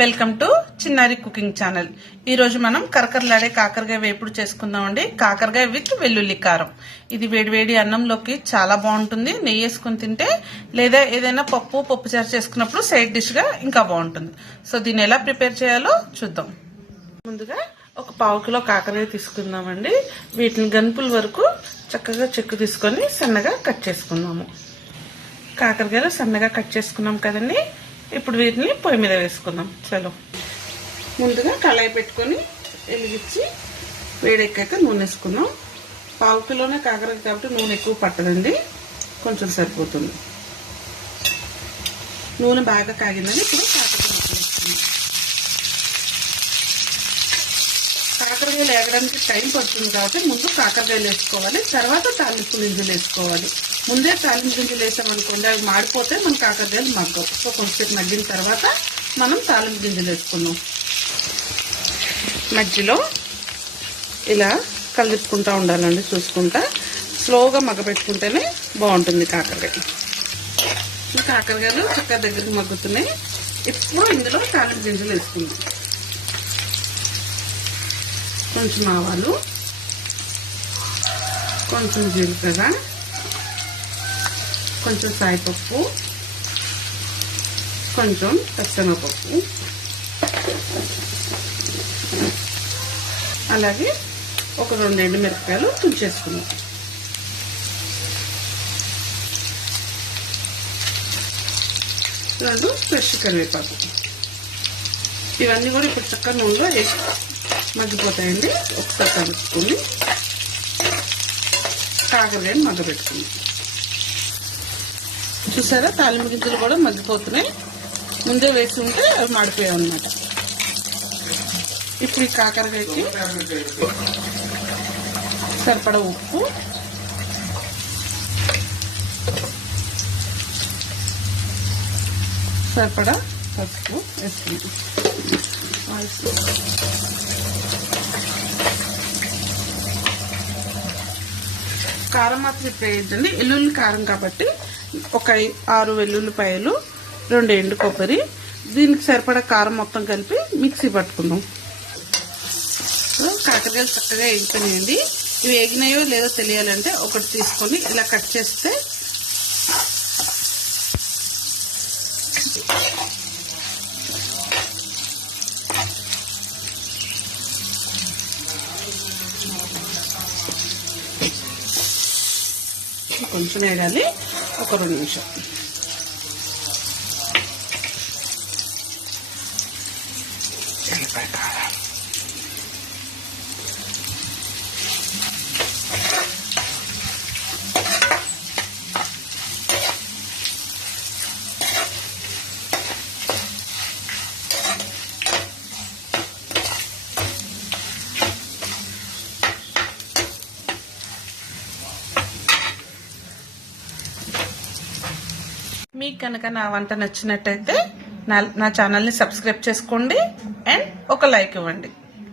Welcome to చిన్నారి cooking channel. ఈ రోజు మనం కరకరలాడే కాకరకాయ వేపుడు చేసుకుందామండి. కాకరకాయ విత్ వెల్లుల్లి కారం. ఇది వేడివేడి అన్నంలోకి చాలా బాగుంటుంది. నెయ్యి వేసుకుని తింటే లేదా ఏదైనా పప్పుచారు చేసుకున్నప్పుడు సైడ్ డిష్ గా ఇంకా బాగుంటుంది. సో దీన్ని ఎలా ప్రిపేర్ చేయాలో చూద్దాం. ముందుగా ఒక 1/2 కిలో కాకరకాయ తీసుకుందామండి. వీటిని గనుపుల వరకు చక్కగా చెక్కు తీసుకొని సన్నగా కట్ చేసుకుందాము. కాకరకాయలు సన్నగా కట్ చేసుకున్నాం కదండి. ఇప్పుడు వీటిని పొయ్యి మీద వేసుకుందాం. చలో, ముందుగా కళాయి పెట్టుకొని వెలిగించి వేడెక్కాక నూనె వేసుకుందాం. 1/2 కిలోనే కాకరకాయ కాబట్టి నూనె ఎక్కువ పట్టదండి, కొంచెం సరిపోతుంది. నూనె బాగా కాగిందని ఇప్పుడు కాకరకాయ వేసుకుందాం. కాకరకాయలు వేగడానికి టైం పడుతుంది కాబట్టి ముందు కాకరకాయలు వేసుకోవాలి, తర్వాత తాలింపు గింజలు వేసుకోవాలి. ముందే తాలింపు గింజలు వేసామనుకోండి అవి మాడిపోతే మన కాకరకాయలు మగ్గవు. సో కొంచెం మగ్గిన తర్వాత మనం తాలింపు గింజలు వేసుకున్నాం. మధ్యలో ఇలా కలుపుకుంటూ ఉండాలండి, చూసుకుంటా స్లోగా మగ్గబెట్టుకుంటేనే బాగుంటుంది కాకరకాయ. కాకరకాయలు చక్కగా దగ్గరికి మగ్గుతున్నాయి. ఇప్పుడు ఇందులో తాలింపు గింజలు వేసుకుందాం. కొంచెం ఆవాలు, కొంచెం జీలకర్ర, కొంచెం సాయిపప్పు, కొంచెం పచ్చనపప్పు, అలాగే ఒక 2 ఎండుమిరపకాయలు తుంచేసుకున్నాం. రెండు ఫ్రెష్ కరివేపాకు. ఇవన్నీ కూడా ఇప్పుడు చక్కగా నూనెలో వేసి మగ్గిపోతాయండి. ఒకసారి కలుపుకొని కాకరకాయని మగ్గబెట్టుకుంది. చూసారా, తాలింపు గింజలు కూడా మగ్గిపోతున్నాయి. ముందే వేసి ఉంటే అవి మాడిపోయాయి అన్నమాట. ఇప్పుడు ఈ కాకరకాయకి సరిపడా ఉప్పు, సరిపడా పసుపు వేసుకుంటాం. కారం మాత్రం ఇప్పుడు వేయద్దండి, వెల్లుల్లి కారం కాబట్టి ఒక 6 వెల్లుల్లిపాయలు, 2 ఎండు కొబ్బరి, దీనికి సరిపడా కారం మొత్తం కలిపి మిక్సీ పట్టుకుందాం. కాకరకాయలు చక్కగా వేగిపోయినాయండి. ఇవి వేగినాయో లేదో తెలియాలంటే ఒకటి తీసుకొని ఇలా కట్ చేస్తే కొంచెం వేయాలి, ఒక 2 నిమిషం. మీకు కనుక నా వంట నచ్చినట్టయితే నా ఛానల్ని సబ్స్క్రైబ్ చేసుకోండి అండ్ ఒక లైక్ ఇవ్వండి.